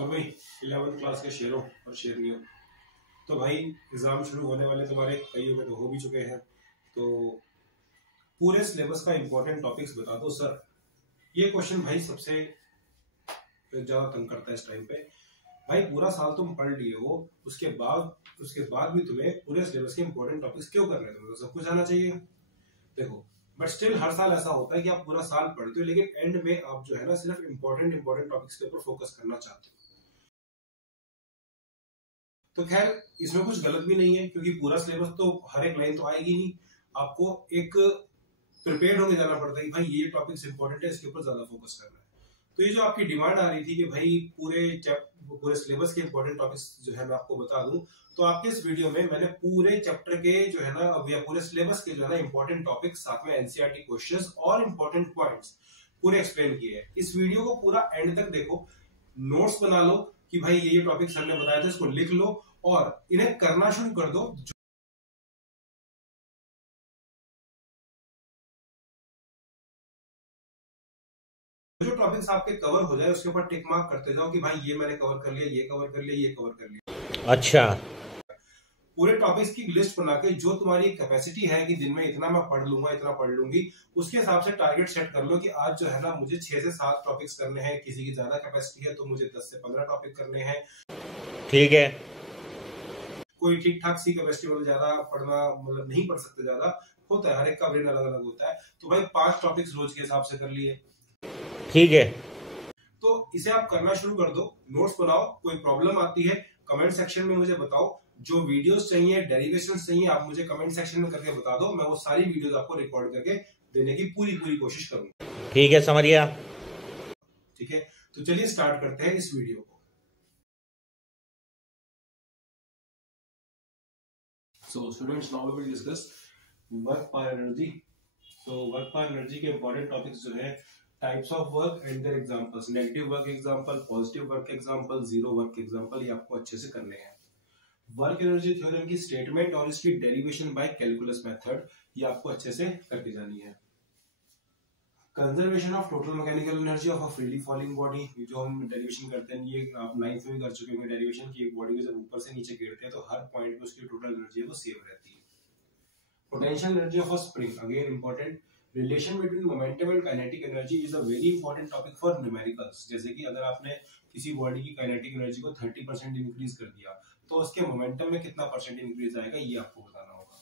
और भाई 11th class के शेरों और शेरनियों, तो भाई एग्जाम शुरू होने वाले तुम्हारे कईयों के तो हो भी चुके हैं। तो पूरे सिलेबस का इंपॉर्टेंट टॉपिक्स बता दो सर। ये क्वेश्चन भाई सबसे ज्यादा तंग करता है इस टाइम पे। भाई पूरा साल तुम पढ़ लिए हो, उसके बाद भी तुम्हें पूरे सिलेबस के इंपॉर्टेंट टॉपिक्स क्यों करने हैं? तुम्हें तो सब कुछ आना चाहिए। देखो, बट स्टिल हर साल ऐसा होता है कि आप पूरा साल पढ़ते हो लेकिन एंड में आप जो है ना सिर्फ इंपॉर्टेंट टॉपिक्स के ऊपर फोकस करना चाहते हो। तो खैर इसमें कुछ गलत भी नहीं है क्योंकि पूरा सिलेबस तो हर एक लाइन तो आएगी नहीं। आपको एक प्रिपेयर होकर जाना पड़ता है कि भाई ये टॉपिक्स इंपॉर्टेंट है, इसके ऊपर ज्यादा फोकस करना है। तो ये जो आपकी डिमांड आ रही थी कि भाई पूरे सिलेबस के इंपॉर्टेंट टॉपिक्स जो है मैं आपको बता दूं, तो आपके इस वीडियो में मैंने पूरे चैप्टर के जो है ना या पूरे सिलेबस के जो है ना इंपॉर्टेंट टॉपिक्स साथ में एनसीईआरटी क्वेश्चंस और इंपॉर्टेंट पॉइंट्स पूरे एक्सप्लेन किए हैं। इस वीडियो को पूरा एंड तक देखो, नोट्स बना लो कि भाई ये टॉपिक सर ने बताया था, इसको लिख लो और इन्हें करना शुरू कर दो। जो टॉपिक्स आपके कवर हो जाए उसके ऊपर टिक मार्क करते जाओ कि भाई ये मैंने कवर कर लिया, ये कवर कर लिया, ये कवर कर लिया। अच्छा, पूरे टॉपिक्स की लिस्ट बना के जो तुम्हारी कैपेसिटी है कि दिन में इतना मैं पढ़ लूंगा, इतना पढ़ लूंगी, उसके हिसाब से टारगेट सेट कर लो कि आज जो है ना मुझे 6 से 7 टॉपिक्स करने हैं। किसी की ज्यादा कैपेसिटी है तो मुझे 10 से 15 टॉपिक करने हैं। ठीक है। कोई ठीक ठाक सी कैपेसिटी वाला ज्यादा पढ़ना मतलब नहीं पढ़ सकते, ज्यादा होता है, हर एक का ब्रेन अलग अलग होता है। तो भाई 5 टॉपिक्स रोज के हिसाब से कर लिए। ठीक है, तो इसे आप करना शुरू कर दो, नोट्स बनाओ। कोई प्रॉब्लम आती है कमेंट सेक्शन में मुझे बताओ। जो वीडियोस चाहिए, डेरिवेशंस चाहिए, आप मुझे कमेंट सेक्शन में करके बता दो। मैं वो सारी वीडियोस आपको रिकॉर्ड करके देने की पूरी कोशिश करूंगा। ठीक है, समझ गया। ठीक है, तो चलिए स्टार्ट करते हैं इस वीडियो को। So students, now we will discuss work power energy. So work power energy के इंपॉर्टेंट टॉपिक्स जो है types of work and their examples, negative work example, positive work example, zero work example, ये आपको अच्छे से करने हैं। वर्क एनर्जी थ्योरम की स्टेटमेंट और इसकी डेरिवेशन बाय कैलकुलस मेथड, ये आपको अच्छे से करके जानी है। Conservation of total mechanical energy of a freely falling body, जो हम डेरिवेशन करते हैं, ये आप 9th में भी कर चुके होंगे डेरिवेशन की। एक बॉडी को जब ऊपर से नीचे गिरते हैं तो हर पॉइंट पे उसकी टोटल एनर्जी है वो सेम रहती है। Potential energy of a spring, again important. Relation between momentum and kinetic energy is a very important topic for numericals. जैसे कि अगर आपने किसी बॉडी की काइनेटिक एनर्जी को 30% इंक्रीज कर दिया तो उसके मोमेंटम में कितना परसेंट इंक्रीज आएगा, ये आपको बताना होगा।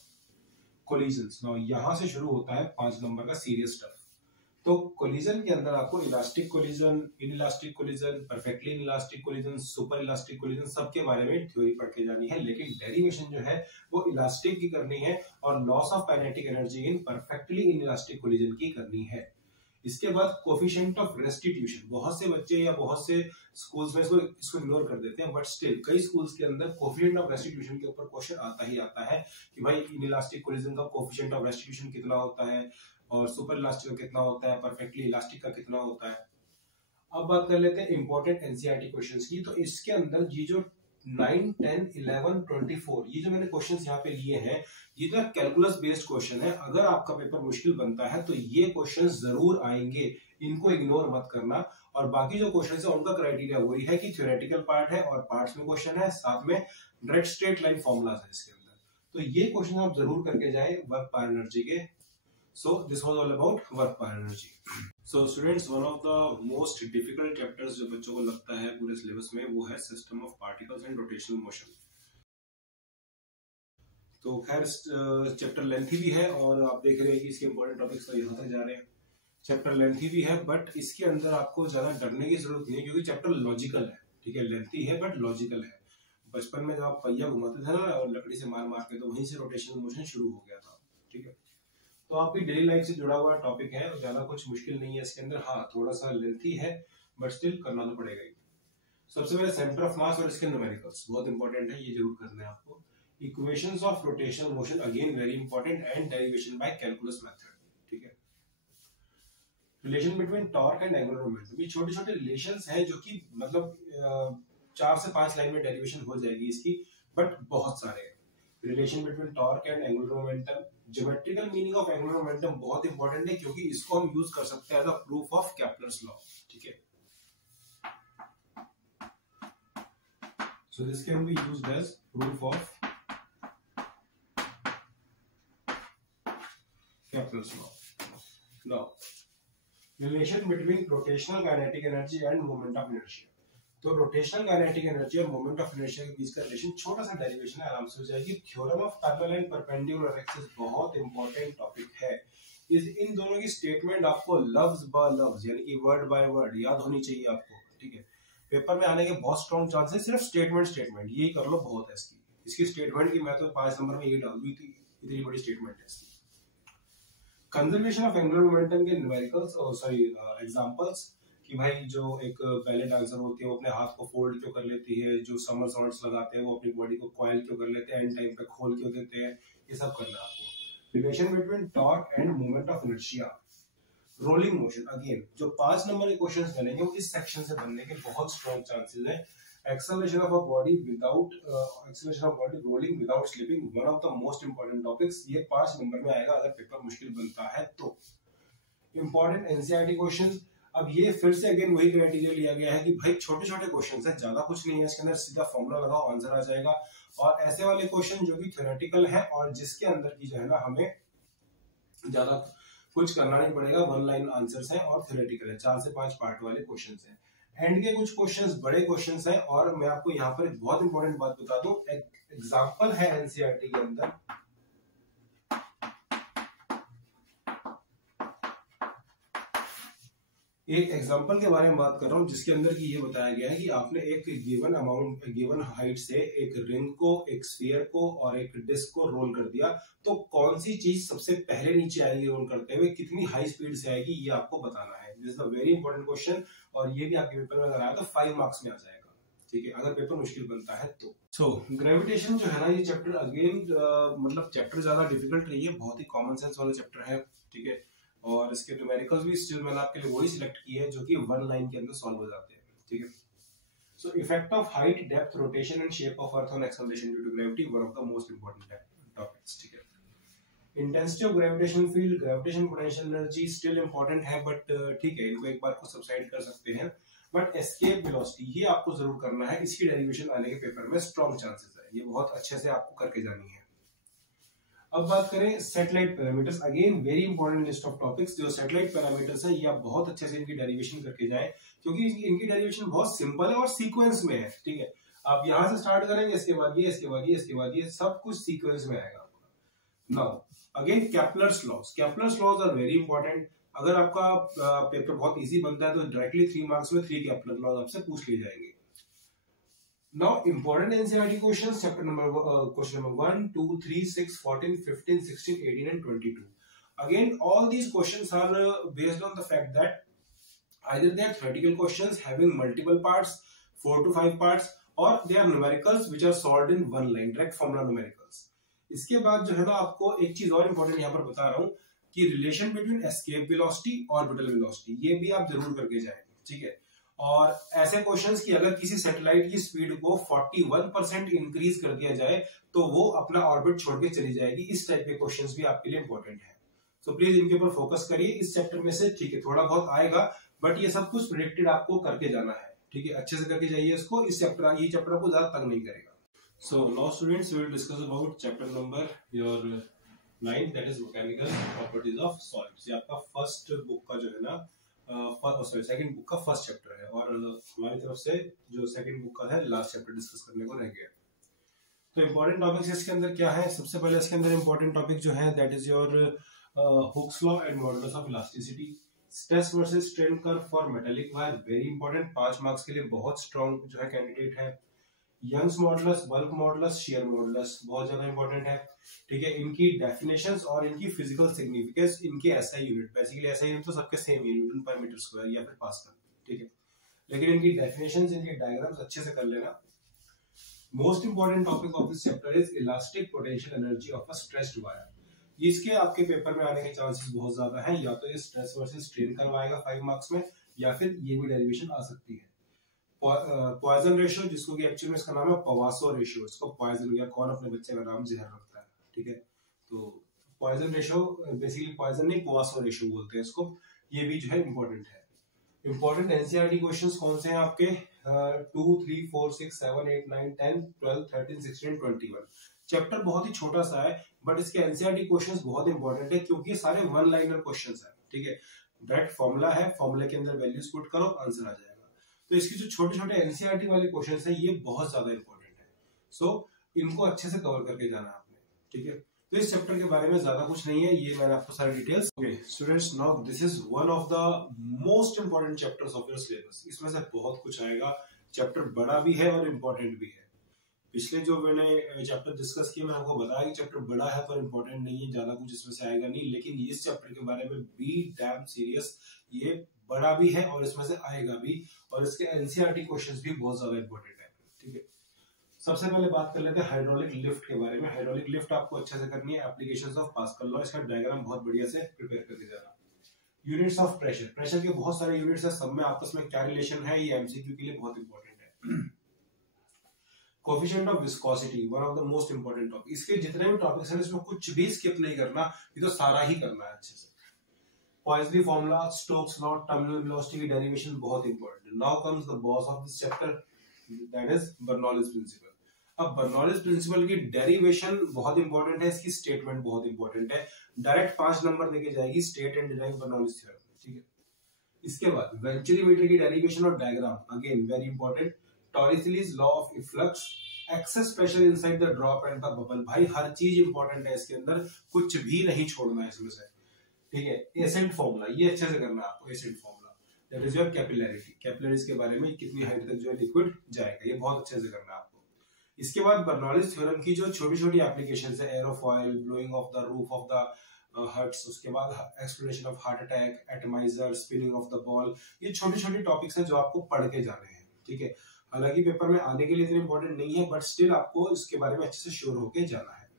कोलिजन्स, नाउ यहां से शुरू होता है 5 नंबर का सीरियस स्टफ। तो कोलिजन के अंदर आपको elastic collision, inelastic collision, perfectly inelastic collision, super elastic collision, सबके बारे में थ्योरी पढ़ के जानी है। लेकिन डेरिवेशन जो है वो इलास्टिक की करनी है और loss of kinetic energy in perfectly inelastic collision की करनी है। इसके बाद कोफिशिएंट ऑफ रेस्टिट्यूशन, बहुत से बच्चे या बहुत से स्कूल्स में इसको इग्नोर कर देते हैं, बट स्टिल कई स्कूल्स के अंदर कोफिशिएंट ऑफ रेस्टिट्यूशन के ऊपर क्वेश्चन आता ही आता है कि भाई इनइलास्टिक कोलिजन का कोफिशिएंट ऑफ रेस्टिट्यूशन कितना होता है और सुपर इलास्टिक का कितना होता है, परफेक्टली इलास्टिक का कितना होता है। अब बात कर लेते हैं इंपॉर्टेंट एनसीईआरटी क्वेश्चंस की। तो इसके अंदर ये जो 9, 10, 11, 24 ये जो मैंने क्वेश्चंस यहाँ पे लिए हैं, ये तो कैलकुलस बेस्ड क्वेश्चन है। अगर आपका पेपर मुश्किल बनता है तो ये क्वेश्चंस जरूर आएंगे, इनको इग्नोर मत करना। और बाकी जो क्वेश्चंस है उनका क्राइटेरिया वही है कि थ्योरेटिकल पार्ट है और पार्ट्स में क्वेश्चन है, साथ में डायरेक्ट स्ट्रेट लाइन फॉर्मूलाज है इसके अंदर। तो ये क्वेश्चन आप जरूर करके जाए वर्क पर एनर्जी के। So this was all about work per energy. So students, one of the most difficult chapters जो बच्चों को लगता है पूरे सिलेबस में वो है system of particles and rotational motion. तो खैर चैप्टर लेंथी भी है और आप देख रहे हैं कि इसके इंपॉर्टेंट टॉपिक्स तो यहाँ तक जा रहे हैं। चैप्टर लेंथी भी है बट इसके अंदर आपको ज्यादा डरने की जरूरत नहीं है क्योंकि चैप्टर लॉजिकल है। ठीक है, लेंथी है बट लॉजिकल है। बचपन में जब आप पहिया घुमाते थे ना और लकड़ी से मार मार के, तो वहीं से रोटेशनल मोशन शुरू हो गया था। ठीक है, तो आपकी डेली लाइफ से जुड़ा हुआ टॉपिक है, ज्यादा कुछ मुश्किल नहीं है इसके अंदर। हाँ, थोड़ा सा लेंथी है बट स्टिल करना तो पड़ेगा ही। सबसे पहले सेंटर ऑफ मास और इसके न्यूमेरिकल्स बहुत इंपॉर्टेंट है, ये जरूर करना है आपको। Equations of rotational motion, again very important, and derivation by calculus method. ठीक है, relation between torque and angular momentum, ये छोटे छोटे रिलेशंस हैं जो कि मतलब 4 से 5 लाइन में डेरिवेशन हो जाएगी इसकी, बट बहुत सारे हैं। Relation between torque and angular momentum, geometrical meaning of angular momentum बहुत इंपॉर्टेंट है क्योंकि इसको हम यूज कर सकते हैं as a proof of Kepler's law. ठीक है, So this can be used as proof of Kepler's law. Now, relation between rotational kinetic energy and moment of inertia. तो रोटेशनल काइनेटिक एनर्जी और मोमेंट ऑफ इनर्शिया के बीच का relation छोटा सा derivation है, आराम से हो जाएगी। Theorem of parallel and perpendicular axis बहुत इंपॉर्टेंट टॉपिक है। इन दोनों की स्टेटमेंट आपको लफ्ज ब लफ्ज यानी कि वर्ड बाय वर्ड याद होनी चाहिए आपको, ठीक है। पेपर में आने के बहुत स्ट्रॉन्ग चांसेस, सिर्फ स्टेटमेंट यही कर लो, बहुत है इसकी स्टेटमेंट की। मैं तो 5 नंबर में यही डाल दी थी, इतनी बड़ी स्टेटमेंट है इसकी। कंजर्वेशन ऑफ एंगुलर मोमेंटम के न्यूमेरिकल्स एग्जांपल्स कि भाई जो एक पहले डांसर होती है वो अपने हाथ को फोल्ड क्यों कर लेती है, जो समरसॉल्ट्स लगाते हैं वो अपनी बॉडी को कॉइल क्यों कर लेते हैं, एंड टाइम पे खोल क्यों देते हैं, ये सब करना आपको। Relation between torque end moment of inertia, rolling motion. Again जो 5 नंबर के क्वेश्चंस बनेंगे वो इस सेक्शन से बनने के बहुत स्ट्रॉन्ग चांसेस है। Acceleration of a body rolling without slipping, one of the most important topics, ये 5 नंबर में आएगा अगर पेपर मुश्किल बनता है तो। इंपॉर्टेंट एनसीईआरटी क्वेश्चंस, अब ये फिर से अगेन वही क्राइटेरिया लिया गया है कि भाई छोटे छोटे क्वेश्चंस है, ज्यादा कुछ नहीं है इसके अंदर, सीधा फॉर्मूला लगाओ आंसर आ जाएगा। और ऐसे वाले क्वेश्चन जो कि थ्योरेटिकल है और जिसके अंदर की जो है ना हमें ज्यादा कुछ करना नहीं पड़ेगा, 1 लाइन आंसर्स हैं और थ्योरेटिकल है, 4 से 5 पार्ट वाले क्वेश्चंस हैं। एंड के कुछ क्वेश्चंस बड़े क्वेश्चंस हैं। और मैं आपको यहाँ पर एक बहुत इंपॉर्टेंट बात बता दूं, एग्जाम्पल है एनसीईआरटी के अंदर, एक एग्जांपल के बारे में बात कर रहा हूं जिसके अंदर की ये बताया गया है कि आपने एक गिवन हाइट से एक रिंग को, एक स्फीयर को और एक डिस्क को रोल कर दिया, तो कौन सी चीज सबसे पहले नीचे आएगी रोल करते हुए, कितनी हाई स्पीड से आएगी, ये आपको बताना है। This is a very important question और ये भी आपके पेपर में अगर आया तो 5 मार्क्स में आ जाएगा, ठीक है, अगर पेपर मुश्किल बनता है तो। सो ग्रेविटेशन जो है ना, ये चैप्टर अगेन मतलब चैप्टर ज्यादा डिफिकल्ट नहीं है, बहुत ही कॉमन सेंस वाला चैप्टर है, ठीक है। और इसके न्यूमेरिकल्स भी जो मैंने आपके लिए वही सिलेक्ट किए हैं जो कि 1 लाइन के अंदर सॉल्व हो जाते हैं, ठीक है। So effect of height, depth, rotation and shape of earth on acceleration due to gravity, one of the most important topics, ठीक है। Intensity of gravitational field, gravitation potential energy still important है, but ठीक है, इनको एक बार को subside कर सकते हैं। बट एस्केप वेलोसिटी ये आपको जरूर करना है, इसकी डेरिवेशन आने के पेपर में स्ट्रॉन्ग चांसेस है, ये बहुत अच्छे से आपको करके जानी है। अब बात करें satellite parameters, again very important list of topics. जो सैटेलाइट पैरामीटर्स है ये आप बहुत अच्छे से इनकी डेरिवेशन करके जाएं, क्योंकि इनकी डेरिवेशन बहुत सिंपल है और सीक्वेंस में है, ठीक है। आप यहां से स्टार्ट करेंगे, इसके बाद ये, इसके बाद ये, इसके बाद ये, सब कुछ सीक्वेंस में आएगा आपका। Now again Kepler's laws are very important. अगर आपका पेपर बहुत इजी बनता है तो डायरेक्टली 3 मार्क्स में 3 केप्लर लॉज आपसे पूछ लिए जाएंगे। Now important NCERT questions, chapter number question number 1, 2, 3, 6, 14, 15, 16, 18 and 22. Again all these questions are based on the fact that either they are theoretical questions having multiple parts, 4 to 5 parts, or they are numericals which are solved in 1 line, direct formula numericals. इसके बाद जो है ना आपको एक चीज और important यहाँ पर बता रहा हूँ कि relation between escape velocity, orbital velocity, ये भी आप जरूर करके जाएं, ठीक है। और ऐसे क्वेश्चंस की अगर किसी सैटेलाइट की स्पीड को 41% इंक्रीज कर दिया जाए तो वो अपना ऑर्बिट छोड़ के चली जाएगी, इस टाइप के क्वेश्चंस भी आपके लिए इंपॉर्टेंट है। सो प्लीज इनके ऊपर फोकस करिए इस चैप्टर में से, ठीक है। थोड़ा बहुत आएगा बट ये सब कुछ प्रेडिक्टेड आपको करके जाना है, ठीक है, अच्छे से करके जाइए इसको। इस चैप्टर, ये चैप्टर आपको ज्यादा तंग नहीं करेगा। So now students we will discuss about chapter number your 9, that is mechanical properties of solids. ये आपका फर्स्ट बुक का जो है ना सेकंड बुक का फर्स्ट चैप्टर है और हमारी तरफ से जो सेकंड बुक का है लास्ट चैप्टर डिस्कस करने को रह गया। तो इंपॉर्टेंट टॉपिक्स इसके अंदर क्या है, सबसे पहले इसके अंदर इंपॉर्टेंट टॉपिक जो है that is your Hooke's law and modulus of elasticity, stress versus strain curve for metallic wire, very important, 5 marks के लिए बहुत स्ट्रॉन्ग जो है कैंडिडेट है। Young's modulus, bulk modulus, shear modulus बहुत ज्यादा इंपॉर्टेंट है, ठीक है। इनकी डेफिनेशंस और इनकी फिजिकल सिग्निफिकेंस, इनके SI unit, basically SI unit तो सबके सेम है, न्यूटन पर मीटर स्क्वायर या फिर पास्कल, ठीक है, लेकिन इनकी डेफिनेशंस, इनके डायग्राम्स अच्छे से कर लेना। Most important topic of this chapter is elastic potential energy of a stretched wire. इसके आपके पेपर में आने के चांसेस बहुत ज्यादा हैं, या तो ये स्ट्रेस वर्सेस स्ट्रेन करवाएगा 5 मार्क्स में, या फिर ये भी डेरिवेशन आ सकती है। पॉइजन रेशियो, जिसको कि एक्चुअली में इसका नाम है पवासो रेशियो, इसको पॉइजन या कौन अपने बच्चे का नाम जहर रखता है, ठीक है। तो पॉइजन रेशियो, बेसिकली पॉइजन नहीं पवासो रेशियो बोलते हैं इसको, ये भी जो है इंपॉर्टेंट है। इंपॉर्टेंट एनसीईआरटी क्वेश्चंस कौन से हैं आपके, 2 3 4 6 7 8 9 10 12 13 16 21। चैप्टर बहुत ही छोटा सा है बट इसके एनसीईआरटी क्वेश्चंस बहुत इंपॉर्टेंट है क्योंकि सारे वन लाइनर क्वेश्चंस है। ठीक है, डायरेक्ट फॉर्मूला है, फॉर्मूले के अंदर वैल्यूज पुट करो, आंसर आ जाएगा। तो इसकी जो छोटे छोटे एनसीईआरटी वाले क्वेश्चंस है ये बहुत ज्यादा इंपॉर्टेंट है। सो इनको अच्छे से कवर करके जाना आपने। ठीक है, तो इस चैप्टर के बारे में ज्यादा कुछ नहीं है, ये मैंने आपको सारी details. Okay students, now this is one of the most important chapters of your syllabus. इसमें से बहुत कुछ आएगा, चैप्टर बड़ा भी है और इम्पोर्टेंट भी है। पिछले जो मैंने चैप्टर डिस्कस किए, मैं आपको बताया कि चैप्टर बड़ा है पर इम्पोर्टेंट नहीं है, ज्यादा कुछ इसमें से आएगा नहीं, लेकिन इस चैप्टर के बारे में बी डैम सीरियस, ये बड़ा भी है और इसमें से आएगा भी, और इसके एनसीईआरटी क्वेश्चंस भी बहुत ज्यादा इंपॉर्टेंट है। ठीक है, सबसे पहले बात कर लेते हैं हाइड्रोलिक लिफ्ट के बारे में। हाइड्रोलिक लिफ्ट आपको अच्छे से करनी है, एप्लीकेशंस ऑफ पास्कल लॉ, इसका डायग्राम बहुत बढ़िया से प्रिपेयर करके जाना। यूनिट्स ऑफ प्रेशर, प्रेशर के बहुत सारे यूनिट्स है, सब में आपस में क्या रिलेशन है, ये एमसीक्यू के लिए बहुत इंपॉर्टेंट है। Coefficient of viscosity, one of the most important topic. इसके जितने भी टॉपिक्स हैं इसमें कुछ भी स्किप नहीं करना, ये तो सारा ही करना है अच्छे से। Poiseuille formula, Stokes law, terminal velocity की डेरिवेशन बहुत इंपॉर्टेंट है। Now comes the boss of this chapter, that is Bernoulli's principle. अब बर्नौलीज प्रिंसिपल की डेरिवेशन बहुत इंपॉर्टेंट है, इसकी स्टेटमेंट बहुत इंपॉर्टेंट है। डायरेक्ट 5 नंबर देके जाएगी, state and derive Bernoulli's theorem. ठीक है, इसके बाद वेंचुरीमीटर की डेरिवेशन और diagram, again very important. Torricelli's law of efflux, excess pressure inside the drop and the bubble, भाई हर चीज इंपॉर्टेंट है इसके अंदर, कुछ भी नहीं छोड़ना है इसमें से। ठीक है, एसेंट फॉर्मूला, ये अच्छे से करना है आपको। Ascent formula that is your capillarity, capillaries के बारे में कितनी हाइट तक जो है लिक्विड जाएगा, ये बहुत अच्छे से करना है आपको। इसके बाद बर्नौलीज थ्योरम की जो छोटी छोटी एप्लीकेशंस है, aerofoil, blowing of the roof of the huts, उसके बाद explanation of heart attack, atomiser, spinning of the ball, ये छोटे छोटे टॉपिक्स हैं जो आपको पढ़ के जाने हैं। ठीक है, हालांकि पेपर में आने के लिए इतने इंपॉर्टेंट नहीं है बट स्टिल आपको इसके बारे में अच्छे से श्योर होके जाना है।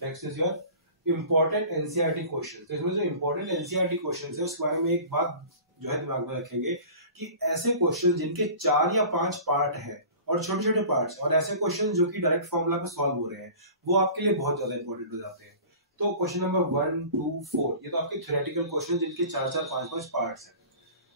Next is your important NCERT question. तो इसमें जो इंपॉर्टेंट एनसीईआरटी क्वेश्चन है उसके बारे में एक बात जो है दिमाग में रखेंगे कि ऐसे क्वेश्चन जिनके 4 या 5 पार्ट है और छोटे छोटे पार्ट्स, और ऐसे क्वेश्चन जो कि डायरेक्ट फॉर्मूला पे सॉल्व हो रहे हैं, वो आपके लिए बहुत ज्यादा इंपॉर्टेंट हो जाते हैं। तो क्वेश्चन नंबर 1 2 4 ये तो आपके थ्योरेटिकल क्वेश्चन जिनके 4 5 5 पार्ट्स हैं।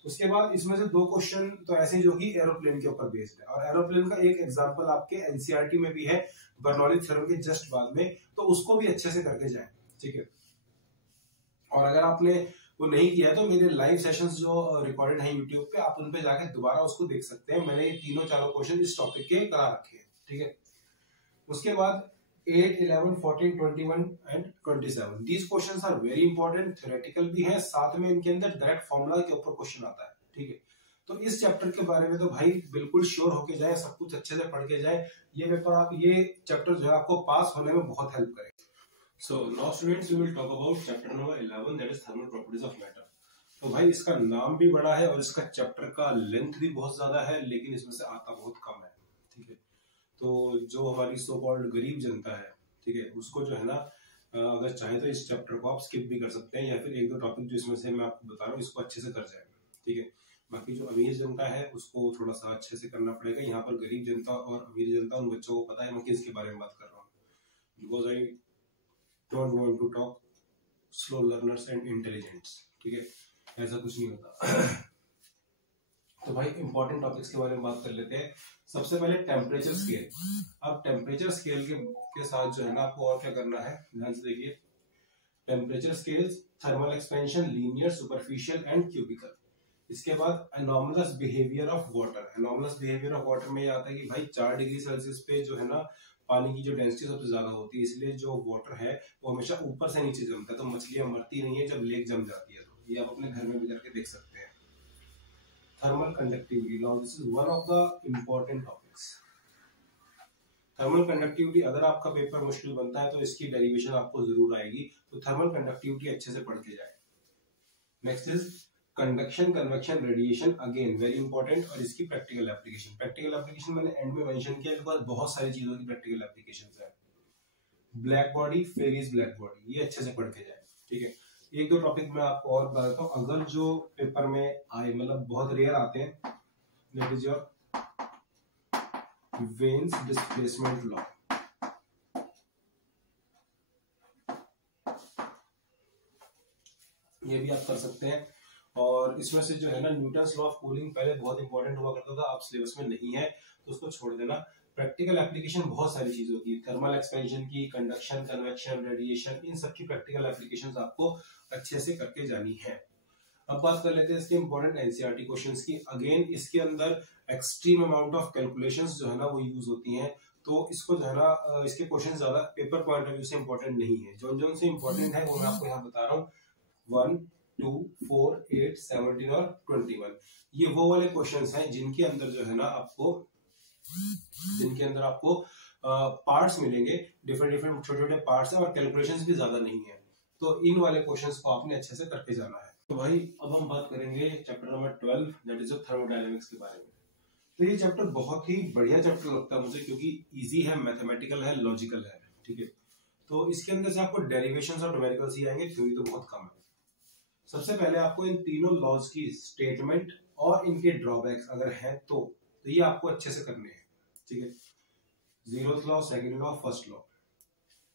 उसके बाद इसमें से 2 क्वेश्चन तो ऐसे जो कि एरोप्लेन के ऊपर बेस्ड है, और एरोप्लेन का एक एग्जांपल आपके एनसीईआरटी में भी है बर्नौलीज थ्योरम के जस्ट बाद में, तो उसको भी अच्छे से करके जाएं। ठीक है, और अगर आपने वो नहीं किया तो मेरे लाइव सेशंस जो रिकॉर्डेड हैं यूट्यूब पे, आप उन पे जाके दोबारा उसको देख सकते हैं। मैंने ये तीनों चारों क्वेश्चन इस टॉपिक के करा रखे हैं। ठीक है, उसके बाद 8 11 14 21 and 27 these questions are very important, theoretical भी है, साथ में इनके अंदर डायरेक्ट फॉर्मूला के ऊपर क्वेश्चन आता है। ठीक है, तो इस चैप्टर के बारे में तो भाई बिल्कुल श्योर होके जाए, सब कुछ अच्छे से पढ़ के जाए। ये पेपर आप, ये चैप्टर जो है आपको पास होने में बहुत हेल्प करेगा। So now students we will talk about chapter number 11, that is thermal properties of matter। तो भाई इसका नाम भी बड़ा है और इसका चैप्टर का लेंथ भी बहुत ज्यादा है, लेकिन इसमें से आता बहुत कम है। ठीक है, तो जो हमारी सो कॉल्ड गरीब जनता है, ठीक है, उसको जो है ना, अगर चाहे तो इस चैप्टर को आप स्किप भी कर सकते हैं, या फिर 1-2 टॉपिक जो इसमें से मैं आपको बता रहा हूँ इसको अच्छे से कर जाए। ठीक है, बाकी जो अमीर जनता है उसको थोड़ा सा अच्छे से करना पड़ेगा। यहाँ पर गरीब जनता और अमीर जनता, उन बच्चों को पता है मैं किसके बारे में बात कर रहा हूँ, because I don't want to talk slow learners and intelligents. ठीक है, ऐसा कुछ नहीं होता। तो भाई इंपॉर्टेंट टॉपिक्स के बारे में बात कर लेते हैं। सबसे पहले टेम्परेचर स्केल। अब टेम्परेचर स्केल के साथ जो है ना आपको और क्या करना है, ध्यान से देखिए। Temperature scales, thermal expansion, linear, superficial and cubical. इसके बाद anomalous behaviour of water. Anomalous behaviour of water में ये आता है कि भाई 4 डिग्री सेल्सियस पे जो है ना पानी की जो डेंसिटी सबसे ज्यादा होती है, इसलिए जो वाटर है वो हमेशा ऊपर से नीचे जमता है, तो मछलियां मरती नहीं है जब लेक जम जाती है। तो ये आप अपने घर में भी करके देख सकते हैं। Thermal conductivity, now this is one of the important topics. Thermal conductivity अगर आपका पेपर मुश्किल बनता है तो इसकी डेरिवेशन आपको जरूर आएगी, तो थर्मल कंडक्टिविटी अच्छे से पढ़ के जाए। Next is conduction, convection, radiation, again very important, और इसकी प्रैक्टिकल एप्लीकेशन। प्रैक्टिकल एप्लीकेशन मैंने एंड में मेंशन किया बिकॉज बहुत सारी चीजों की प्रैक्टिकल एप्लीकेशंस है। Black body, Ferry's black body, ये अच्छे से पढ़ के जाए। ठीक है, 1-2 टॉपिक मैं आपको और बताता हूँ अगर जो पेपर में आए, मतलब बहुत रेयर आते हैं। That is your veins displacement law. ये भी आप कर सकते हैं। और इसमें से जो है ना न्यूटन्स लॉ ऑफ कूलिंग पहले बहुत इंपॉर्टेंट हुआ करता था, अब सिलेबस में नहीं है तो उसको छोड़ देना। प्रैक्टिकल एप्लीकेशन बहुत सारी चीजों की, थर्मल एक्सपेंशन की, कंडक्शन, कन्वेक्शन, रेडिएशन, इन सब की प्रैक्टिकल एप्लीकेशंस आपको अच्छे से करके जानी है। अब बात कर लेते हैं इसके इंपॉर्टेंट एनसीईआरटी क्वेश्चंस की। अगेन इसके अंदर एक्सट्रीम अमाउंट ऑफ कैलकुलेशंस जो है ना वो यूज होती हैं, तो इसको जो है ना इसके क्वेश्चन ज्यादा पेपर पॉइंट ऑफ व्यू से इंपॉर्टेंट नहीं है। जोन जोन से इंपॉर्टेंट है वो मैं आपको यहाँ बता रहा हूँ। 1, 2, 4, 8, 17 और 21 ये वो वाले क्वेश्चंस हैं जिनके अंदर जो है ना आपको पार्ट्स मिलेंगे, डिफरेंट छोटे छोटे पार्ट्स हैं और कैलकुलेशंस भी ज्यादा नहीं है, तो इन वाले क्वेश्चंस को आपने अच्छे से करके जाना है। तो भाई अब हम बात करेंगे chapter number 12 that is thermodynamics के बारे में। तो ये चैप्टर बहुत ही बढ़िया चैप्टर लगता है मुझे, क्योंकि इजी है, मैथमेटिकल है, लॉजिकल है, ठीक है। तो इसके अंदर से आपको डेरिवेशंस और न्यूमेरिकल्स ही आएंगे, थ्योरी तो बहुत कम है। सबसे पहले आपको इन तीनों लॉज की स्टेटमेंट और इनके ड्रॉबैक्स अगर हैं तो ये आपको अच्छे से करने हैं, ठीक है। 0th law, 2nd law, 1st law.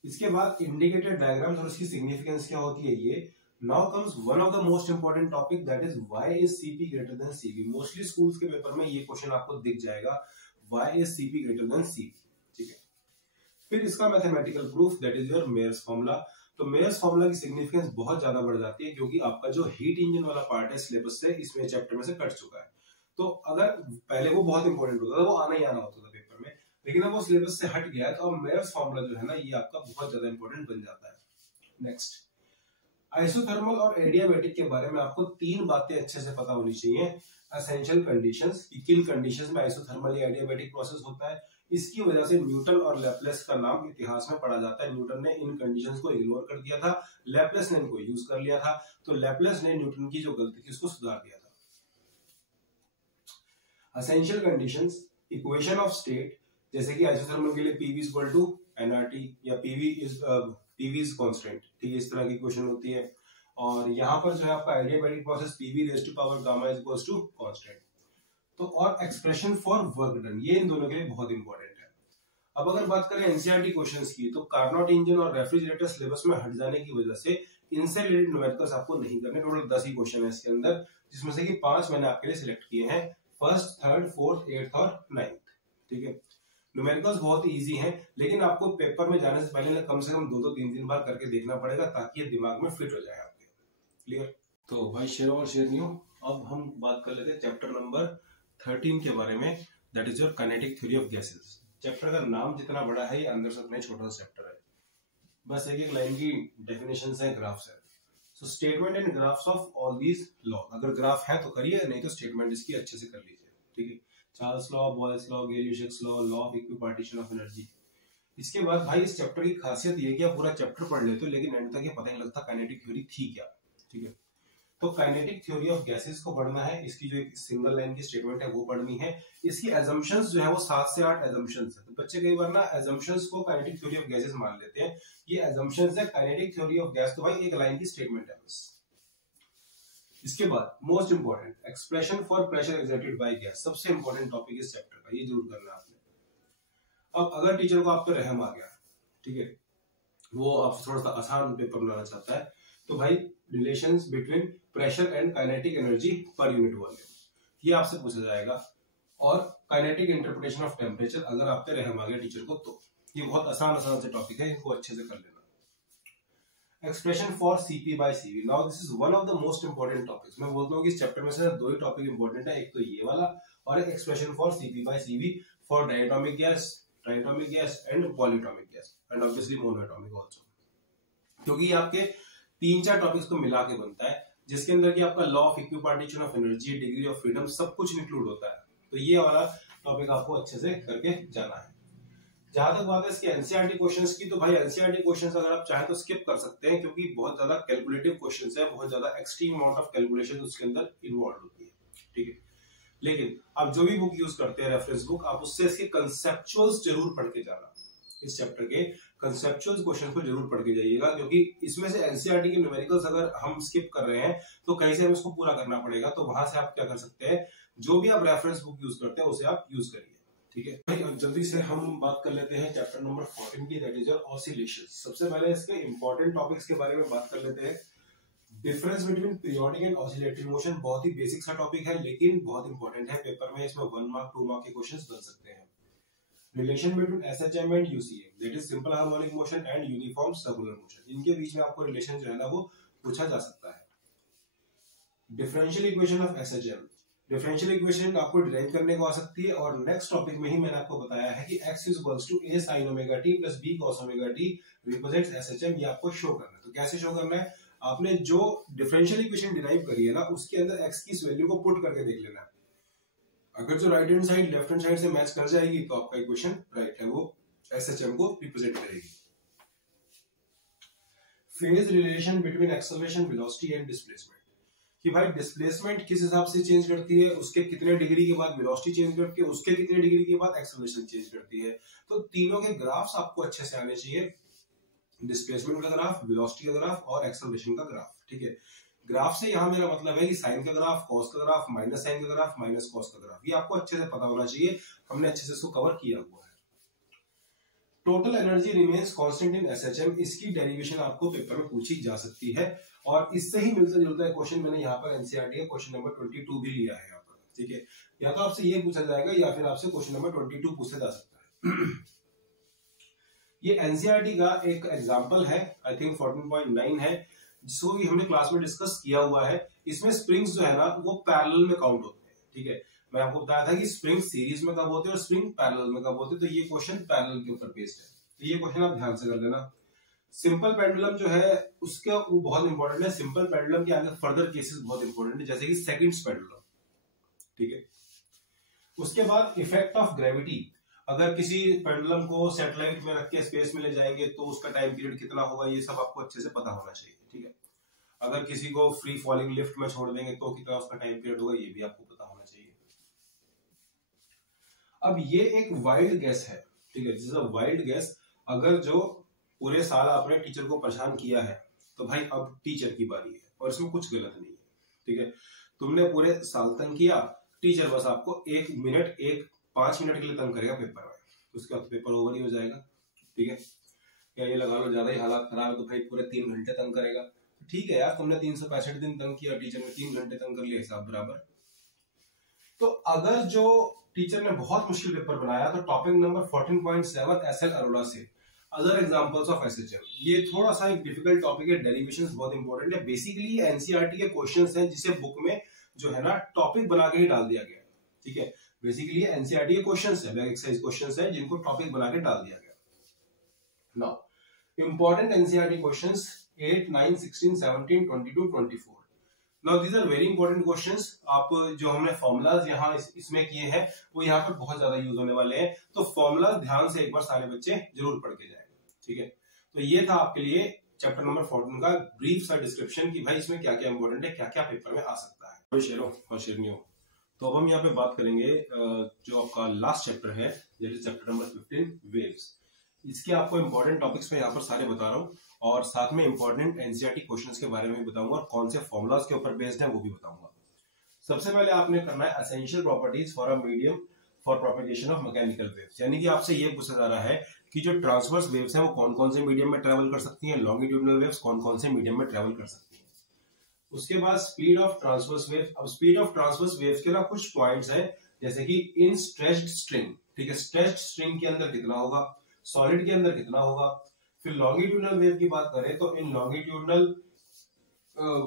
इसके बाद इंडिकेटर डायग्राम्स और उसकी सिग्निफिकेंस क्या होती है ये। Now comes one of the most important topic that is why is CP greater than CV. Mostly schools के पेपर में ये क्वेश्चन आपको दिख जाएगा, why is CP greater than CV, ठीक है। फिर इसका mathematical proof that is your Mayer's formula. तो मेयर्स फॉर्मूला की सिग्निफिकेंस बहुत ज्यादा बढ़ जाती है, क्योंकि आपका जो हीट इंजन वाला पार्ट है सिलेबस से इसमें चैप्टर में से कट चुका है। तो अगर पहले वो बहुत इंपॉर्टेंट होता था, वो आना ही आना होता था पेपर में, लेकिन अब वो सिलेबस से हट गया है, तो अब मेयर्स फॉर्मूला जो है ना ये आपका बहुत ज्यादा इंपॉर्टेंट बन जाता है। नेक्स्ट, आइसोथर्मल और एडियाबैटिक के बारे में आपको 3 बातें अच्छे से पता होनी चाहिए। एसेंशियल कंडीशंस, किन कंडीशंस में आइसोथर्मल या एडियाबैटिक प्रोसेस होता है, इसकी वजह से न्यूटन और लैपलेस का नाम इतिहास में पढ़ा जाता है। न्यूटन ने इन कंडीशंस को इग्नोर कर दिया था, लैपलेस ने इनको यूज कर लिया था, तो लैपलेस ने न्यूटन की जो गलती थी उसको सुधार दिया था। Essential conditions, equation of state, जैसे कि आइसोथर्मल के लिए PV इक्वल टू nRT या PV इज कांस्टेंट, ठीक है, इस तरह की इक्वेशन होती है। और यहाँ पर जो है आपका adiabatic process PV raise to power gamma is equal to constant. तो और एक्सप्रेशन फॉर वर्क डन, ये इन दोनों के लिए बहुत इंपॉर्टेंट है। अब अगर बात करें एनसीईआरटी क्वेश्चंस की, तो कार्नोट इंजन और रेफ्रिजरेटर सिलेबस में हट जाने की वजह से इनसे रिलेटेड न्यूमेरिकल्स आपको नहीं करने। टोटल 10 ही क्वेश्चन है इसके अंदर, जिसमें से कि 5 मैंने आपके लिए सिलेक्ट किए हैं, 1st, 3rd, 4th, 8th और 9th, ठीक है। न्यूमेरिकल्स बहुत ही इजी हैं, लेकिन आपको पेपर में जाने से पहले कम से कम 2-2, 3-3 बार करके देखना पड़ेगा, ताकि ये दिमाग में फिट हो जाए आपके। क्लियर? तो भाई शेयर और शेयर नहीं हो। अब हम बात कर लेते हैं चैप्टर नंबर 13 के बारे में, that is your kinetic theory of gases. Chapter का नाम जितना बड़ा है, ये अंदर से उतना ही छोटा सा चैप्टर है। बस एक लाइन की डेफिनेशंस है, ग्राफ्स है। So statement and graphs of all these law. अगर ग्राफ है तो करिए, नहीं तो स्टेटमेंट इसकी अच्छे से कर लीजिए, ठीक है। Charles law, Boyle's law, Gay Lussac's law, law of equipartition of energy. इसके बाद भाई इस चैप्टर की खासियत ये है कि आप पूरा चैप्टर पढ़ लेते हो, लेकिन एंड तक ये पता नहीं लगता काइनेटिक थ्योरी थी क्या, ठीक है। तो काइनेटिक थ्योरी ऑफ गैसेस को पढ़ना है, इसकी जो एक सिंगल लाइन की स्टेटमेंट है वो पढ़नी है। इसकी एजम्पशंस जो है वो 7 से 8 एजम्पशंस है। तो बच्चे कई बार ना एजम्पशंस को काइनेटिक थ्योरी ऑफ गैसेस मान लेते हैं, ये एजम्पशंस है। काइनेटिक थ्योरी ऑफ गैस तो भाई एक लाइन की स्टेटमेंट है बस। इसके बाद most important, expression for pressure exerted by gas, सबसे इंपॉर्टेंट टॉपिक इस चैप्टर का, ये जरूर करना है आपने। अब अगर टीचर को आप पे रहम आ गया, ठीक है, वो आप थोड़ा सा आसान पेपर बनाना चाहता है, तो भाई relations between pressure and kinetic energy per unit volume, ये आपसे पूछा जाएगा। और काइनेटिक इंटरप्रिटेशन ऑफ टेम्परेचर, अगर आप पे रहम आ गया टीचर को, तो ये बहुत आसान से टॉपिक है, इनको अच्छे से कर लेना। Expression for CP by CV, now this is one of the most important topics. मैं बोलता हूँ कि इस चैप्टर में से 2 ही टॉपिक इंपॉर्टेंट है, एक तो ये वाला और एक expression for CP by CV for diatomic gas and polyatomic gas and obviously monoatomic also, क्योंकि ये आपके 3-4 टॉपिक्स को मिला के बनता है, जिसके अंदर की आपका law of equipartition of energy, degree of freedom, सब कुछ इंक्लूड होता है। तो ये वाला टॉपिक आपको अच्छे से करके जाना है। जहां तक बात है इसके एनसीईआरटी क्वेश्चंस की, तो भाई एनसीईआरटी क्वेश्चंस अगर आप चाहें तो स्किप कर सकते हैं, क्योंकि बहुत ज्यादा कैलकुलेटिव क्वेश्चंस है, बहुत ज्यादा एक्सट्रीम अमाउंट ऑफ कैलकुलेशन उसके अंदर इन्वॉल्व होती है, ठीक है। लेकिन आप जो भी बुक यूज करते हैं, रेफरेंस बुक, आप उससे इसके कंसेप्चुअल्स जरूर पढ़ के जाना। इस चैप्टर के कंसेप्चुअल क्वेश्चन को जरूर पढ़ के जाइएगा, क्योंकि इसमें से एनसीईआरटी के न्यूमेरिकल्स अगर हम स्किप कर रहे हैं तो कहीं से हमें उसको पूरा करना पड़ेगा। तो वहां से आप क्या कर सकते हैं, जो भी आप रेफरेंस बुक यूज करते हैं उसे आप यूज करिए, ठीक है भाई। अब जल्दी से हम बात कर लेते हैं चैप्टर नंबर 14 की, दैट इज योर ऑसिलेशंस। सबसे पहले इसके इंपॉर्टेंट टॉपिक्स के बारे में बात कर लेते हैं। Difference between periodic and oscillatory motion बहुत ही बेसिक सा टॉपिक है, लेकिन बहुत इंपॉर्टेंट है पेपर में। इसमें 1 मार्क 2 मार्क के क्वेश्चंस बन सकते हैं। Relation between SHM and UCM, that is simple harmonic motion and uniform circular motion, इनके बीच में आपको रिलेशन जो है ना वो पूछा जा सकता है। Differential equation of SHM, differential equation आपको डिराइव करने को आ सकती है, और नेक्स्ट टॉपिक में ही मैंने आपको बताया है कि x equals to a sin omega t plus b cos omega t represents SHM, ये आपको शो करना है। तो कैसे शो करना है, आपने जो डिफरेंशियल इक्वेशन डिराइव करी है ना उसके अंदर x की इस वैल्यू को पुट करके देख लेना है। अगर जो right hand side left hand side से मैच कर जाएगी तो आपका इक्वेशन राइट है, वो एसएचएम को रिप्रेजेंट करेगी। Phase relation between acceleration velocity and displacement, कि भाई डिस्प्लेसमेंट किस हिसाब से चेंज करती है, उसके कितने डिग्री के बाद वेलोसिटी चेंज करती है, उसके कितने डिग्री के बाद एक्सेलरेशन चेंज करती है। तो तीनों के ग्राफ्स आपको अच्छे से आने चाहिए, डिस्प्लेसमेंट का ग्राफ, वेलोसिटी का ग्राफ और एक्सेलरेशन का ग्राफ। ठीक है, ग्राफ से यहाँ मेरा मतलब है कि साइन का ग्राफ, कॉस का ग्राफ, माइनस साइन का ग्राफ, माइनस कॉस का ग्राफ, ये आपको अच्छे से पता होना चाहिए। हमने अच्छे से इसको कवर किया हुआ है। Total energy remains constant in SHM, इसकी डेरिवेशन आपको पेपर में पूछी जा सकती है, और इससे ही मिलता जुलता है क्वेश्चन मैंने यहाँ पर एनसीईआरटी का क्वेश्चन नंबर 22 भी लिया है यहाँ पर। ठीक है, या तो आपसे ये पूछा जाएगा या फिर आपसे क्वेश्चन नंबर 22 पूछा जा सकता है। ये एनसीईआरटी का एक एग्जांपल है, आई थिंक 14.9 है, जिसको भी हमने क्लास में डिस्कस किया हुआ है। इसमें स्प्रिंग्स जो है ना वो पैरेलल में काउंट होते हैं। ठीक है, मैं आपको बताया था कि स्प्रिंग सीरीज में कब होते हैं और स्प्रिंग पैरेलल में कब होते हैं, तो ये क्वेश्चन पैरेलल के ऊपर बेस्ड है, तो ये क्वेश्चन आप ध्यान से कर लेना। सिंपल पेंडुलम जो है उसका वो बहुत इंपॉर्टेंट है। सिंपल पेंडुलम के आगे फर्दर केसेस बहुत इंपॉर्टेंट है, जैसे कि सेकंड्स पेंडुलम। ठीक है, उसके बाद इफेक्ट ऑफ ग्रेविटी, अगर किसी पेंडुलम को सैटेलाइट में रख के स्पेस में ले जाएंगे तो उसका टाइम पीरियड कितना होगा, ये सब आपको अच्छे से पता होना चाहिए। ठीक है, अगर किसी को फ्री फॉलिंग लिफ्ट में छोड़ देंगे तो कितना उसका टाइम पीरियड होगा, ये भी आपको पता होना चाहिए। अब ये एक वाइल्ड गैस है। ठीक है, this is a wild gas. अगर जो पूरे साल आपने टीचर को परेशान किया है तो भाई अब टीचर की बारी है, और इसमें कुछ गलत नहीं है। ठीक है, तुमने पूरे साल तंग किया, टीचर बस आपको 5 मिनट के लिए तंग करेगा पेपर में, उसके बाद पेपर ओवर ही हो जाएगा। ठीक है, या ये लगा लो ज्यादा ही हालात खराब है तो भाई पूरे 3 घंटे तंग करेगा। ठीक है यार, तुमने 365 दिन तंग किया, टीचर ने 3 घंटे तंग कर लिया, हिसाब बराबर। तो अगर जो टीचर ने बहुत मुश्किल पेपर बनाया तो टॉपिक नंबर 14.7 एसएल अरोड़ा से अदर एग्जांपल्स ऑफ एसएचएम, ये थोड़ा सा एक डिफिकल्ट टॉपिक है, डेरिवेशंस बहुत इंपॉर्टेंट है। बेसिकली एनसीईआरटी के क्वेश्चंस हैं जिसे बुक में जो है ना टॉपिक बना के ही डाल दिया गया। ठीक है, बेसिकली एनसीईआरटी के क्वेश्चंस है, बैक एक्सरसाइज क्वेश्चंस है जिनको टॉपिक बना के डाल दिया गया। Now important NCERT questions 8, 9, 16, 17, 22, 24। Now these are very important questions. आप जो हमने फॉर्मूलाज यहाँ इसमें किए हैं वो यहाँ पर बहुत ज्यादा यूज होने वाले हैं, तो फॉर्मूला ध्यान से एक बार सारे बच्चे जरूर पढ़ के जाएं। ठीक है, तो ये था आपके लिए चैप्टर नंबर 14 का ब्रीफ सा डिस्क्रिप्शन कि भाई इसमें क्या क्या इंपॉर्टेंट है, क्या क्या पेपर में आ सकता है। शेरों और शेरनियों, तो अब हम यहाँ पे बात करेंगे जो आपका लास्ट चैप्टर है, चैप्टर नंबर 15 वेव्स। इसके आपको इंपॉर्टेंट टॉपिक्स में यहाँ पर सारे बता रहा हूँ, और साथ में इंपॉर्टेंट एनसीईआरटी क्वेश्चंस के बारे में भी बताऊंगा, और कौन से फॉर्मुलाज के ऊपर बेस्ड है वो भी बताऊंगा। सबसे पहले आपने करना है essential properties for a medium for propagation of mechanical waves, यानी कि आपसे ये पूछा जा रहा है कि जो ट्रांसवर्स वेव्स हैं वो कौन कौन से मीडियम में ट्रेवल कर सकती हैं, लॉन्गिट्यूडिनल वेव्स कौन कौन से मीडियम में ट्रेवल कर सकती हैं। उसके बाद स्पीड ऑफ ट्रांसवर्स वेव्स। अब स्पीड ऑफ ट्रांसवर्स वेव्स के ना कुछ पॉइंट्स हैं, जैसे कि इन स्ट्रेच्ड स्ट्रिंग। ठीक है, स्ट्रेच्ड स्ट्रिंग के अंदर कितना होगा, सॉलिड के अंदर कितना होगा। फिर लॉन्गिट्यूडिनल वेव की बात करें तो इन लॉन्गिट्यूडिनल,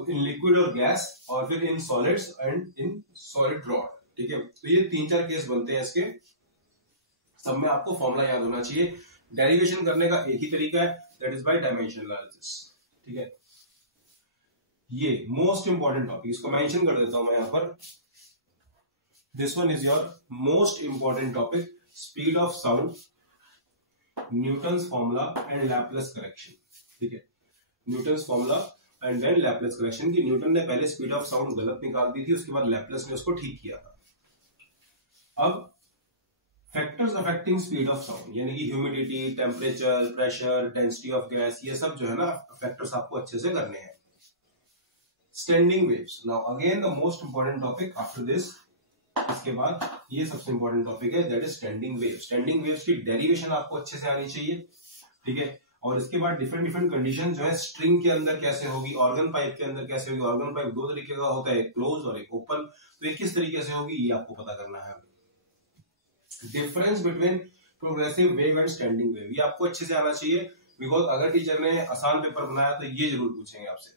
इन लिक्विड और गैस, और फिर in solids and in solid rod. ठीक है, तो ये 3-4 केस बनते हैं इसके, सब में आपको फॉर्मूला याद होना चाहिए। डेरिवेशन करने का एक ही तरीका है, that is by dimensional analysis. ठीक है, ये मोस्ट इंपॉर्टेंट टॉपिक, इसको मेंशन कर देता हूं मैं यहां पर। This one is your most important topic, speed of sound, Newton's formula and Laplace correction. ठीक है, Newton's formula and then Laplace correction, की न्यूटन ने पहले स्पीड ऑफ साउंड गलत निकाल दी थी, उसके बाद लैपलेस ने उसको ठीक किया था। अब factors affecting speed of sound, यानी कि humidity, temperature, pressure, density of gas, ये सब जो है ना फैक्टर्स आपको अच्छे से करने हैं। Standing waves, now again the most important topic after this. इसके बाद ये सबसे इंपॉर्टेंट टॉपिक है, that is standing wave. Standing waves की डेरिवेशन आपको अच्छे से आनी चाहिए। ठीक है, और इसके बाद डिफरेंट डिफरेंट कंडीशन जो है स्ट्रिंग के अंदर कैसे होगी, ऑर्गन पाइप के अंदर कैसे होगी। ऑर्गन पाइप दो तरीके का होता है, क्लोज और एक ओपन, तो ये किस तरीके से होगी ये आपको पता करना है। Difference between progressive wave and standing wave, ये आपको अच्छे से आना चाहिए, बिकॉज अगर टीचर ने आसान पेपर बनाया तो ये जरूर पूछेंगे आपसे।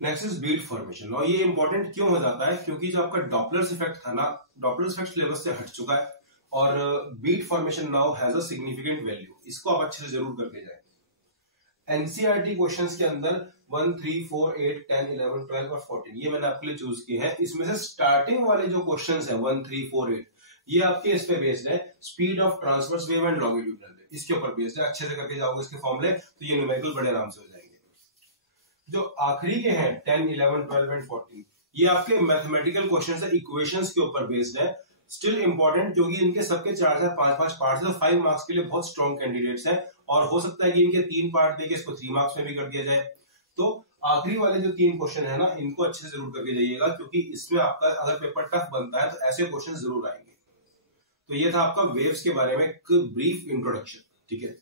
नेक्स्ट इज बीट फॉर्मेशन, और ये इंपॉर्टेंट क्यों हो जाता है, क्योंकि जो आपका डॉपलर्स इफेक्ट था ना, डॉपलर्स इफेक्ट सिलेबस से हट चुका है और beat formation now has a significant value, इसको आप अच्छे से जरूर करके जाए। एनसीईआरटी क्वेश्चंस के अंदर 1, 3, 4, 8, 10, 11, 12 और 14 ये मैंने आपके लिए चूज किए हैं। इसमें से स्टार्टिंग वाले जो क्वेश्चंस हैं 1, 3, 4, 8 ये आपके इस पे बेस्ड है, speed of transverse wave and longitudinal wave, इसके ऊपर बेस्ड है। अच्छे से करके जाओगे इसके फॉर्मूले तो ये न्यूमेरिकल बड़े आराम से हो जाएंगे। जो आखिरी के हैं 10, 11, 12 एंड 14 ये आपके मैथमेटिकल क्वेश्चंस है, इक्वेशंस के ऊपर बेस्ड है। स्टिल इंपॉर्टेंट क्योंकि इनके सबके 4-4, 5-5 पार्ट्स है, तो 5 मार्क्स के लिए बहुत स्ट्रॉन्ग कैंडिडेट्स हैं, और हो सकता है कि इनके 3 पार्ट देके इसको 3 मार्क्स में भी कर दिया जाए। तो आखिरी वाले जो 3 क्वेश्चन है ना, इनको अच्छे से जरूर करके जाइएगा, क्योंकि इसमें आपका अगर पेपर टफ बनता है तो ऐसे क्वेश्चन जरूर आएंगे। तो ये था आपका वेव्स के बारे में एक ब्रीफ इंट्रोडक्शन, ठीक है।